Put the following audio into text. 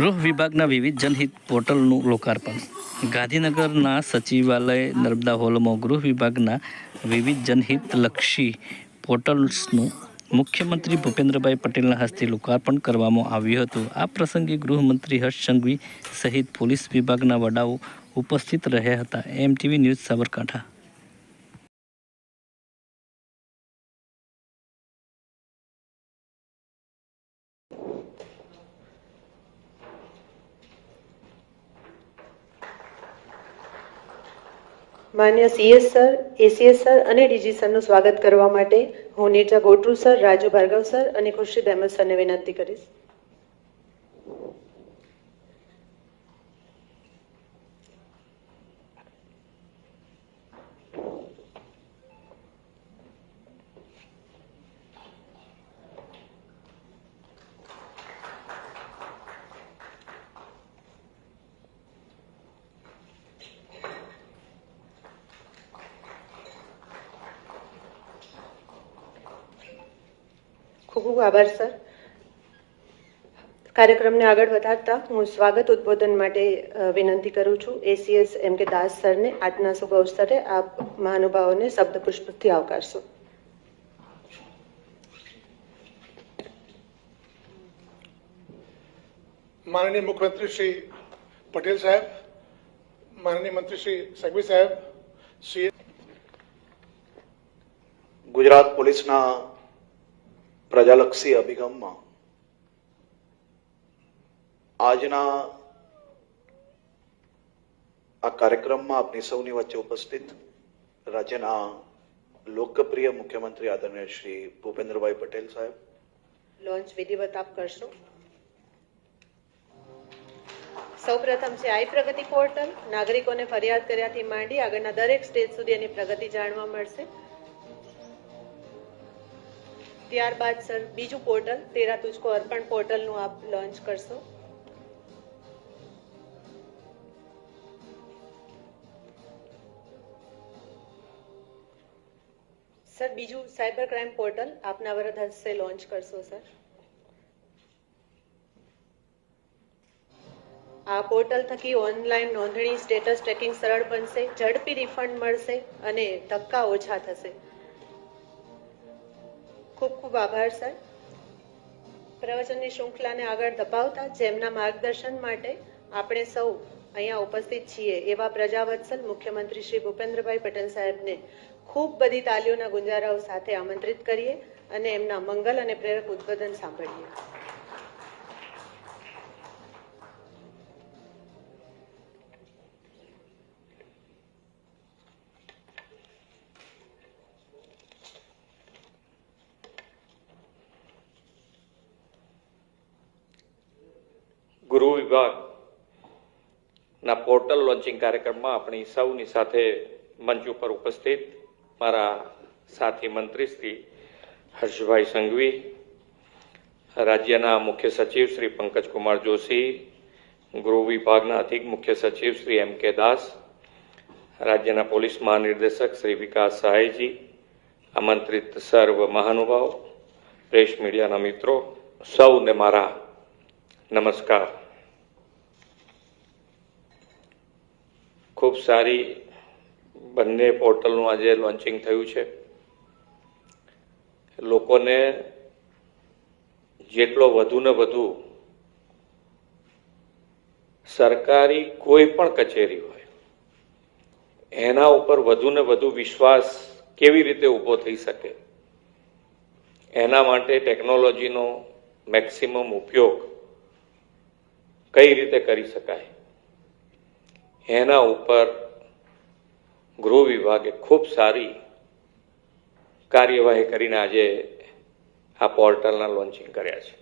ગૃહ વિભાગના વિવિધ જનહિત પોર્ટલનું લોકાર્પણ. ગાંધીનગરના સચિવાલય નર્મદા હોલમાં ગૃહ વિભાગના વિવિધ જનહિતલક્ષી પોર્ટલ્સનું મુખ્યમંત્રી ભૂપેન્દ્રભાઈ પટેલના હસ્તે લોકાર્પણ કરવામાં આવ્યું હતું. આ પ્રસંગે ગૃહમંત્રી હર્ષ સંઘવી સહિત પોલીસ વિભાગના વડાઓ ઉપસ્થિત રહ્યા હતા. MTV news Sabarkantha. માન્ય સીએસ સર, એસીએસ સર અને ડીજી સરનું સ્વાગત કરવા માટે હું નીરજા ગોટરુ સર, રાજુ ભાર્ગવ સર અને ખુરશીદ અહેમદ સરને વિનંતી કરીશ. ખૂબ ખૂબ આભાર સર. કાર્યક્રમને આગળ વધારતા હું સ્વાગત ઉદ્બોધન માટે વિનંતી કરું છું એસીએસ એમ કે દાસ સરને. આજના શુભ અવસરે આપ મહાનુભાવોને શબ્દ પુષ્પથી આવકારશો. माननीय मुख्यमंत्री श्री पटेल साहब, माननीय मंत्री श्री संघवी साहब, श्री गुजरात पोलीसना प्रजालक्षी अभिगम में आजना आ कार्यक्रम में अपनी सौनी वच्चे उपस्थित राज्यना लोकप्रिय मुख्यमंत्री आदरणीय श्री भूपेन्द्रभाई पटेल साहब, લોન્ચ વિધિવત આપ કરશો. સૌપ્રથમ છે આઈ પ્રગતિ પોર્ટલ. નાગરિકોને ફરિયાદ કર્યાથી માંડી આગળના દરેક સ્ટેજ સુધી એની પ્રગતિ જાણવા મળશે. ત્યારબાદ સર બીજું પોર્ટલ તેરા તુજકો અર્પણ પોર્ટલનું આપ લોન્ચ કરશો. સર બીજું સાયબર ક્રાઇમ પોર્ટલ આપના વરદ હસ્તે લોન્ચ કરશો સર. આ પોર્ટલ થકી ઓનલાઈન નોંધણી સ્ટેટસ ટ્રેકિંગ સરળ બનશે, ઝડપી રિફંડ મળશે અને ધક્કા ઓછા થશે. ખૂબ ખૂબ આભાર સર. પ્રવચનની શૃંખલાને આગળ ધપાવતા જેમના માર્ગદર્શન માટે આપણે સૌ અહીંયા ઉપસ્થિત છીએ એવા પ્રજાવત્સલ મુખ્યમંત્રી શ્રી ભૂપેન્દ્રભાઈ પટેલ સાહેબને ખૂબ બધી તાલીઓના ગુંજારાઓ સાથે આમંત્રિત કરીએ અને એમના મંગલ અને પ્રેરક ઉદ્બોધન સાંભળીએ. ગૃહ વિભાગના પોર્ટલ લોન્ચિંગ કાર્યક્રમમાં આપણી સૌની સાથે મંચ ઉપર ઉપસ્થિત મારા સાથી મંત્રી શ્રી હર્ષભાઈ સંઘવી, રાજ્યના મુખ્ય સચિવ શ્રી પંકજકુમાર જોશી, ગૃહ વિભાગના અધિક મુખ્ય સચિવ શ્રી એમ કે દાસ, રાજ્યના પોલીસ મહાનિર્દેશક શ્રી વિકાસ સહાયજી, આમંત્રિત સર્વ મહાનુભાવ, પ્રેસ મીડિયાના મિત્રો, સૌને મારા નમસ્કાર. ખૂબ સારી બંને પોર્ટલનું આજે લોન્ચિંગ થયું છે. લોકોને જેટલો વધુ ને વધુ સરકારી કોઈ પણ કચેરી હોય એના ઉપર વધુ ને વધુ વિશ્વાસ કેવી રીતે ઊભો થઈ શકે એના માટે ટેકનોલોજીનો મેક્સિમમ ઉપયોગ કઈ રીતે કરી શકાય એના ઉપર ગૃહ વિભાગે ખૂબ સારી કાર્યવાહી કરીને આજે આ પોર્ટલના લોન્ચિંગ કર્યા છે.